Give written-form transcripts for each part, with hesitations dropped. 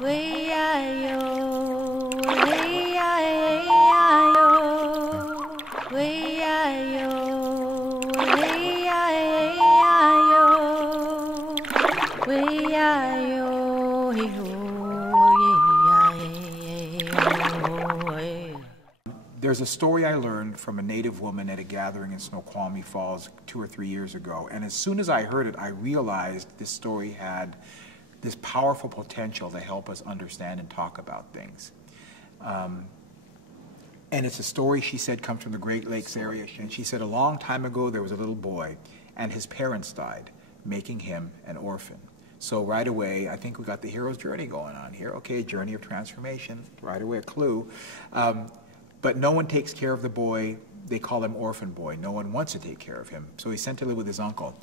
Way-I-yo, way-I-yo, way-I-yo, way-I-yo, way-I-yo, hey-ho, There's a story I learned from a Native woman at a gathering in Snoqualmie Falls 2 or 3 years ago, and as soon as I heard it, I realized this story had this powerful potential to help us understand and talk about things. And it's a story, she said, comes from the Great Lakes area, and she said a long time ago there was a little boy, and his parents died, making him an orphan. So right away, I think we got the hero's journey going on here. Okay, journey of transformation, right away a clue. But no one takes care of the boy. They call him orphan boy. No one wants to take care of him. So he's sent to live with his uncle.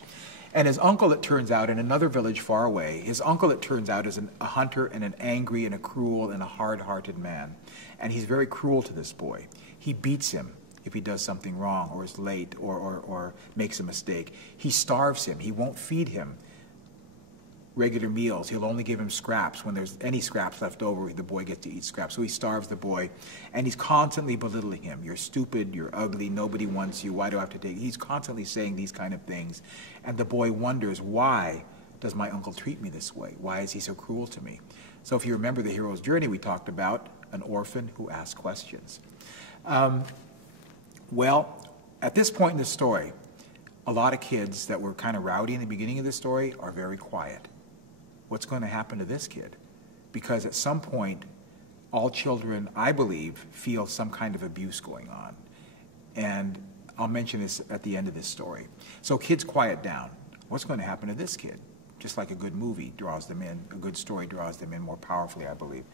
And his uncle, it turns out, in another village far away, his uncle, it turns out, is a hunter and an angry and a cruel and a hard-hearted man. And he's very cruel to this boy. He beats him if he does something wrong or is late or makes a mistake. He starves him. He won't feed him regular meals. He'll only give him scraps. When there's any scraps left over, the boy gets to eat scraps. So he starves the boy, and he's constantly belittling him. You're stupid, you're ugly, nobody wants you, why do I have to take? He's constantly saying these kind of things, and the boy wonders, why does my uncle treat me this way? Why is he so cruel to me? So if you remember the hero's journey, we talked about an orphan who asks questions. Well, at this point in the story, a lot of kids that were kind of rowdy in the beginning of the story are very quiet. What's going to happen to this kid? Because at some point, all children, I believe, feel some kind of abuse going on. And I'll mention this at the end of this story. So kids quiet down. What's going to happen to this kid? Just like a good movie draws them in, a good story draws them in more powerfully, I believe.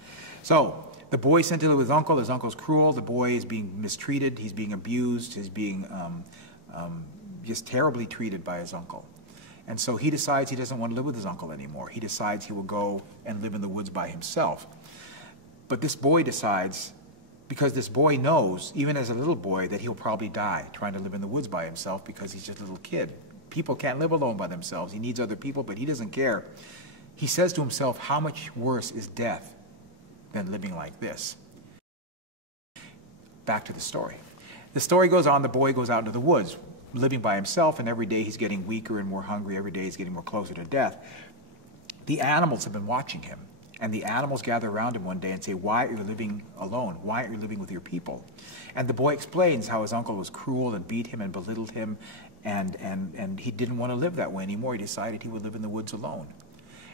So the boy's sent to live with his uncle. His uncle's cruel. The boy is being mistreated. He's being abused. He's being just terribly treated by his uncle. And so he decides he doesn't want to live with his uncle anymore. He decides he will go and live in the woods by himself. But this boy decides, because this boy knows, even as a little boy, that he'll probably die trying to live in the woods by himself because he's just a little kid. People can't live alone by themselves. He needs other people, but he doesn't care. He says to himself, how much worse is death than living like this? Back to the story. The story goes on, the boy goes out into the woods, living by himself, and every day he's getting weaker and more hungry. Every day he's getting more closer to death. The animals have been watching him, and the animals gather around him one day and say, why are you living alone? Why aren't you living with your people? And the boy explains how his uncle was cruel and beat him and belittled him, and he didn't want to live that way anymore. He decided he would live in the woods alone.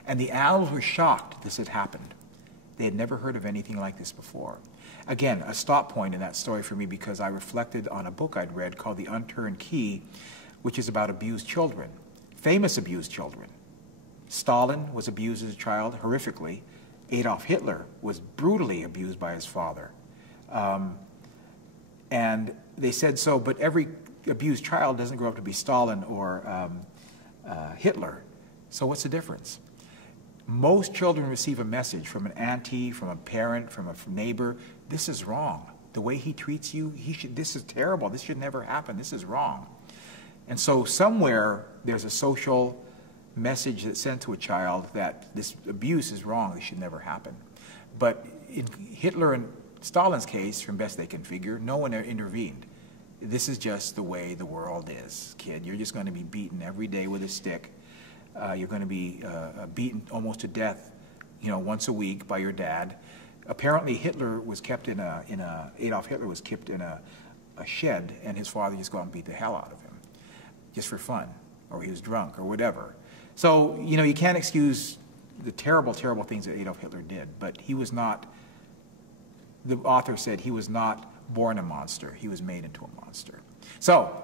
And the animals were shocked this had happened. They had never heard of anything like this before. Again, a stop point in that story for me because I reflected on a book I'd read called The Unturned Key, which is about abused children, famous abused children. Stalin was abused as a child horrifically. Adolf Hitler was brutally abused by his father. And they said so, but every abused child doesn't grow up to be Stalin or Hitler. So what's the difference? Most children receive a message from an auntie, from a parent, from a neighbor. This is wrong. The way he treats you, this is terrible. This should never happen. This is wrong. And so somewhere there's a social message that's sent to a child that this abuse is wrong. This should never happen. But in Hitler and Stalin's case, from best they can figure, no one intervened. This is just the way the world is, kid. You're just going to be beaten every day with a stick. You're going to be beaten almost to death, once a week by your dad. Apparently, Hitler was kept Adolf Hitler was kept in a shed, and his father just go out and beat the hell out of him, just for fun, or he was drunk, or whatever. So, you can't excuse the terrible, terrible things that Adolf Hitler did, but he was not, the author said he was not born a monster, he was made into a monster. So,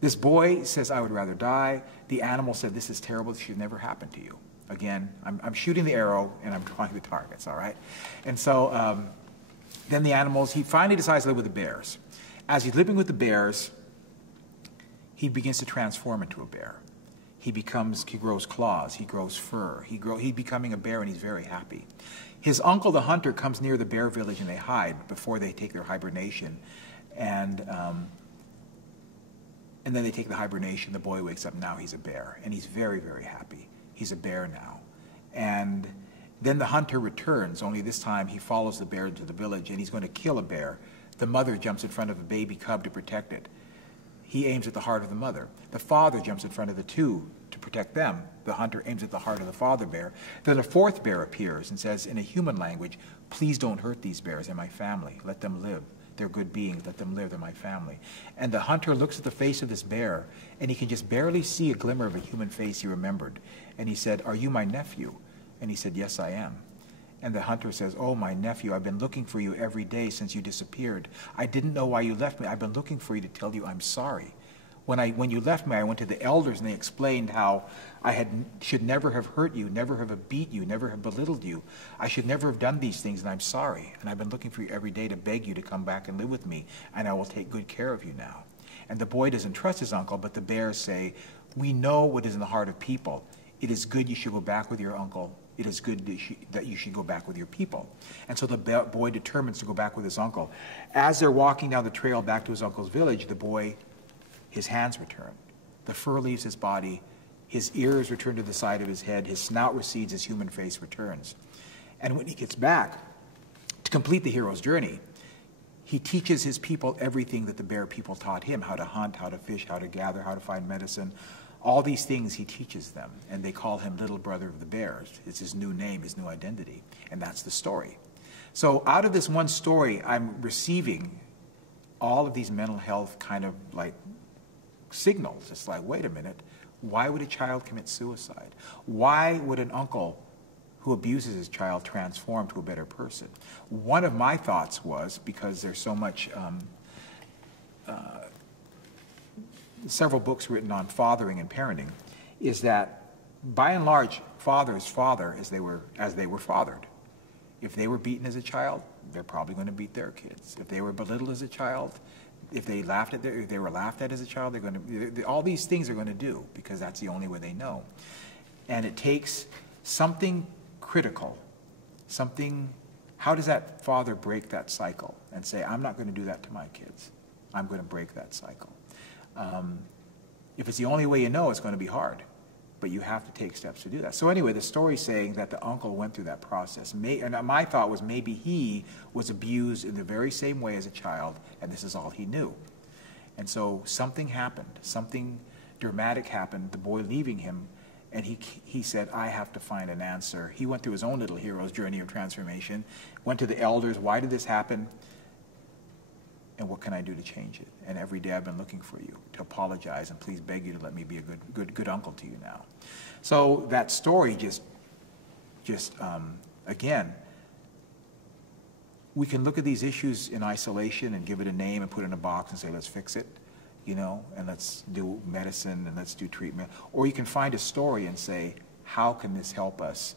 this boy says, I would rather die. The animal said, this is terrible, this should never happen to you. Again, I'm shooting the arrow and I'm drawing the targets, all right? And so then the animals, he finally decides to live with the bears. As he's living with the bears, he begins to transform into a bear. He grows claws, he grows fur, he's becoming a bear and he's very happy. His uncle, the hunter, comes near the bear village and they hide before they take their hibernation. And then they take the hibernation, the boy wakes up, now he's a bear, and he's very, very happy. He's a bear now. And Then the hunter returns, only this time he follows the bear into the village, and he's going to kill a bear. The mother jumps in front of a baby cub to protect it. He aims at the heart of the mother. The father jumps in front of the two to protect them. The hunter aims at the heart of the father bear. Then a fourth bear appears and says in a human language, "Please don't hurt these bears. They're my family. Let them live. They're good beings. Let them live. They're my family." And the hunter looks at the face of this bear, and he can just barely see a glimmer of a human face he remembered. And he said, "Are you my nephew?" And he said, "Yes, I am." And the hunter says, "Oh, my nephew, I've been looking for you every day since you disappeared. I didn't know why you left me. I've been looking for you to tell you I'm sorry. When you left me, I went to the elders, and they explained how I should never have hurt you, never have beat you, never have belittled you. I should never have done these things, and I'm sorry. And I've been looking for you every day to beg you to come back and live with me, and I will take good care of you now." And the boy doesn't trust his uncle, but the bears say, "We know what is in the heart of people. It is good you should go back with your uncle. It is good that you should go back with your people." And so the boy determines to go back with his uncle. As they're walking down the trail back to his uncle's village, the boy, his hands return. The fur leaves his body. His ears return to the side of his head. His snout recedes. His human face returns. And when he gets back to complete the hero's journey, he teaches his people everything that the bear people taught him: how to hunt, how to fish, how to gather, how to find medicine. All these things he teaches them, and they call him Little Brother of the Bears. It's his new name, his new identity, and that's the story. So out of this one story, I'm receiving all of these mental health kind of like signals. It's like, wait a minute, why would a child commit suicide? Why would an uncle who abuses his child transform to a better person? One of my thoughts was, because there's so much several books written on fathering and parenting, is that by and large, fathers father as they were fathered. If they were beaten as a child, they're probably going to beat their kids. If they were belittled as a child, if they were laughed at as a child, all these things they're going to do, because that's the only way they know. And it takes something critical, how does that father break that cycle and say, "I'm not going to do that to my kids. I'm going to break that cycle." If it's the only way you know, it's going to be hard, but you have to take steps to do that. So anyway, the story's saying that the uncle went through that process. And my thought was maybe he was abused in the very same way as a child, and this is all he knew. And so something happened, something dramatic happened, the boy leaving him, and he said, "I have to find an answer." He went through his own little hero's journey of transformation, went to the elders, "Why did this happen? And what can I do to change it? And every day I've been looking for you to apologize and please beg you to let me be a good uncle to you now." So that story again, we can look at these issues in isolation and give it a name and put it in a box and say, "Let's fix it," and let's do medicine and let's do treatment. Or you can find a story and say, how can this help us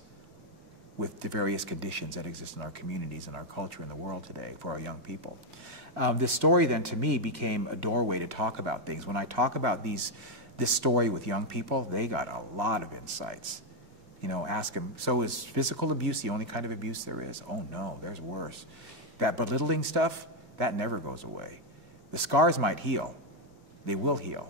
with the various conditions that exist in our communities and our culture in the world today for our young people? This story then to me became a doorway to talk about things. When I talk about this story with young people, they got a lot of insights. Ask them, "So is physical abuse the only kind of abuse there is?" "Oh no, there's worse. That belittling stuff, that never goes away. The scars might heal. They will heal.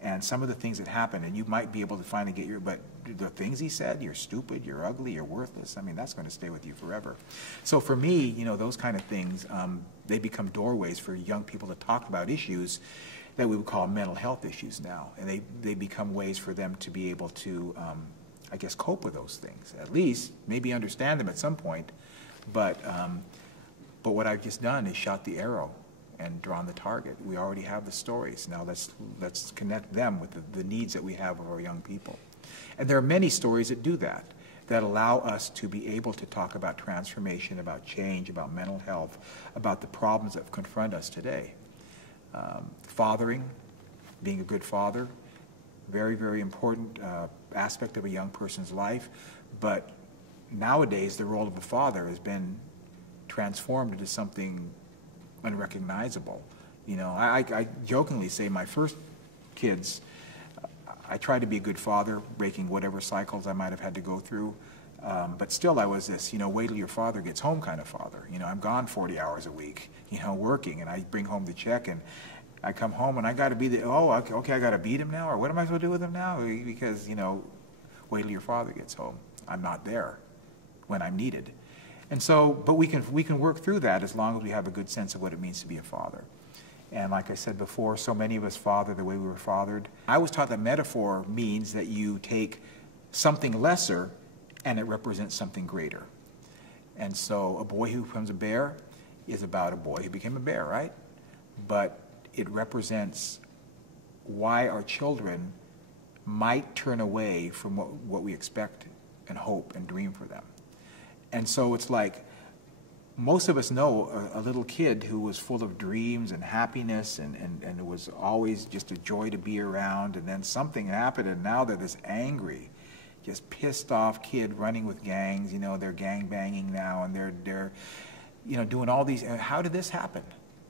And some of the things that happen, and you might be able to finally but the things he said, you're stupid, you're ugly, you're worthless, that's going to stay with you forever." So for me, those kind of things, they become doorways for young people to talk about issues that we would call mental health issues now. And they become ways for them to be able to, cope with those things. At least, maybe understand them at some point. But what I've just done is shot the arrow and drawn the target. We already have the stories. Now let's connect them with the needs that we have of our young people. And there are many stories that do that allow us to be able to talk about transformation, about change, about mental health, about the problems that confront us today. Fathering, being a good father, very, very important aspect of a young person's life. But nowadays, the role of a father has been transformed into something unrecognizable. I jokingly say my first kids, I tried to be a good father, breaking whatever cycles I might have had to go through. But still I was this, wait till your father gets home kind of father. I'm gone 40 hours a week, working, and I bring home the check, and I come home and I got to be okay, I got to beat him now, or what am I supposed to do with him now? Because, wait till your father gets home. I'm not there. when I'm needed. And so, but we can work through that as long as we have a good sense of what it means to be a father. And like I said before, so many of us father the way we were fathered. I was taught that metaphor means that you take something lesser and it represents something greater. And so a boy who becomes a bear is about a boy who became a bear, right? But it represents why our children might turn away from what we expect and hope and dream for them. And so it's like, most of us know a little kid who was full of dreams and happiness and it was always just a joy to be around, and then something happened and now they're this angry, just pissed off kid running with gangs, you know, they're gang banging now and they're you know, doing all these. How did this happen?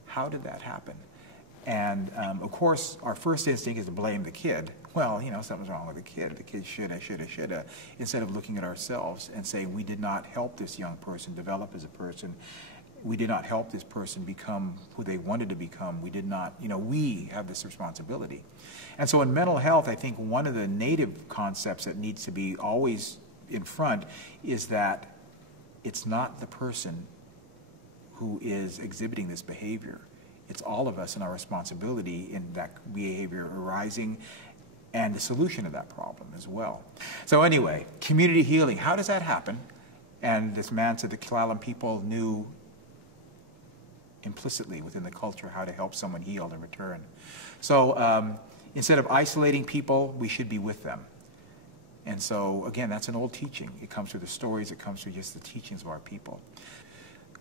How did that happen? And of course, our first instinct is to blame the kid. Well, you know, something's wrong with the kid. The kid shoulda, instead of looking at ourselves and saying, we did not help this young person develop as a person. We did not help this person become who they wanted to become. We did not, you know, we have this responsibility. And so in mental health, I think one of the native concepts that needs to be always in front is that it's not the person who is exhibiting this behavior. It's all of us and our responsibility in that behavior arising and the solution of that problem as well. So anyway, community healing, how does that happen? And this man said the Klallam people knew implicitly within the culture how to help someone heal in return. So instead of isolating people, we should be with them. And so again, that's an old teaching. It comes through the stories, it comes through just the teachings of our people.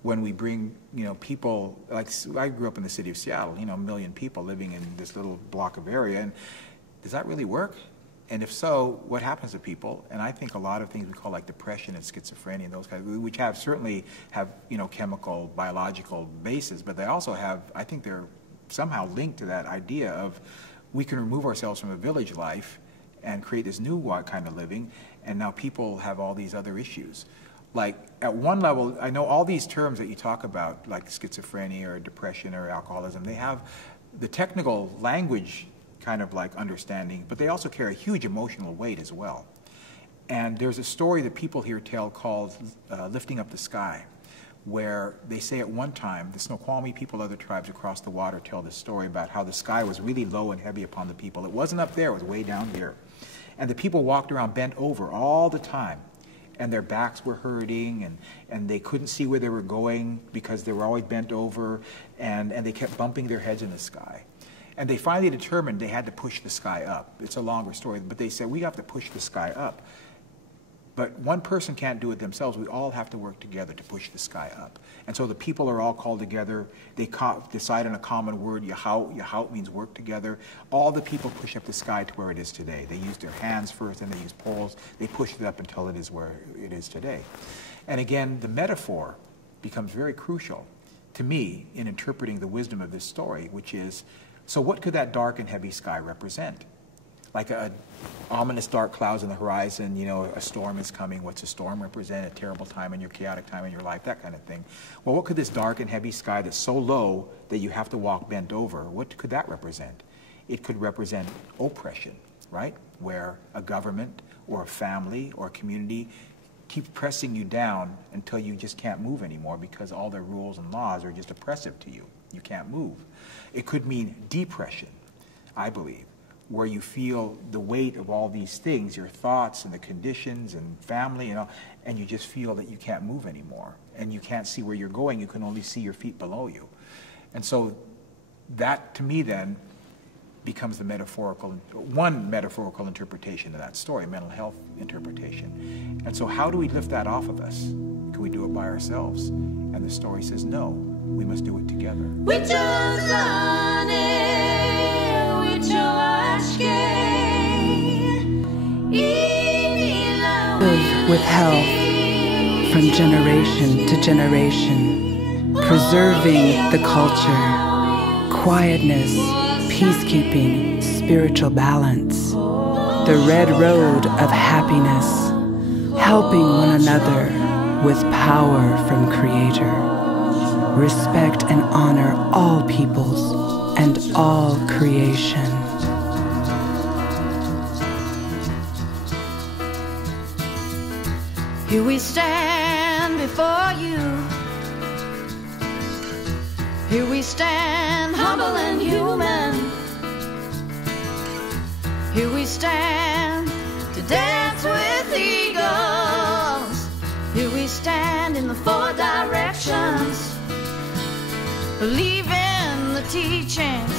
When we bring, you know, people, like I grew up in the city of Seattle, you know, 1 million people living in this little block of area, and does that really work? And if so, what happens to people? And I think a lot of things we call like depression and schizophrenia and those kinds of, which certainly have, you know, chemical, biological bases, but they also have, I think they're somehow linked to that idea of we can remove ourselves from a village life and create this new kind of living, and now people have all these other issues. Like, at one level, I know all these terms that you talk about, like schizophrenia or depression or alcoholism, they have the technical language kind of like understanding, but they also carry a huge emotional weight as well. And there's a story that people here tell called Lifting Up the Sky, where they say at one time, the Snoqualmie people, other tribes across the water tell this story about how the sky was really low and heavy upon the people. It wasn't up there, it was way down here. And the people walked around bent over all the time. And their backs were hurting, and they couldn't see where they were going because they were always bent over, and they kept bumping their heads in the sky. And they finally determined they had to push the sky up. It's a longer story, but they said, we have to push the sky up. But one person can't do it themselves. We all have to work together to push the sky up. And so the people are all called together. They decide on a common word, Yahout. Yahout means work together. All the people push up the sky to where it is today. They use their hands first, and they use poles. They push it up until it is where it is today. And again, the metaphor becomes very crucial to me in interpreting the wisdom of this story, which is, so what could that dark and heavy sky represent? Like a ominous dark clouds on the horizon, you know, a storm is coming. What's a storm represent? A terrible time in your chaotic time in your life, that kind of thing. Well, what could this dark and heavy sky that's so low that you have to walk bent over, what could that represent? It could represent oppression, right? Where a government or a family or a community keep pressing you down until you just can't move anymore because all their rules and laws are just oppressive to you. You can't move. It could mean depression, I believe, where you feel the weight of all these things, your thoughts and the conditions and family, you know, and you just feel that you can't move anymore and you can't see where you're going. You can only see your feet below you. And so that, to me, then, becomes the one metaphorical interpretation of that story, mental health interpretation. And so how do we lift that off of us? Can we do it by ourselves? And the story says, no, we must do it together. Live with health from generation to generation, preserving the culture, quietness, peacekeeping, spiritual balance, the red road of happiness, helping one another with power from Creator. Respect and honor all peoples and all creation. Here we stand. are you? Here we stand, humble and human. Here we stand to dance with eagles. Here we stand in the four directions, believing the teachings,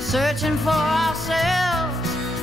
searching for ourselves.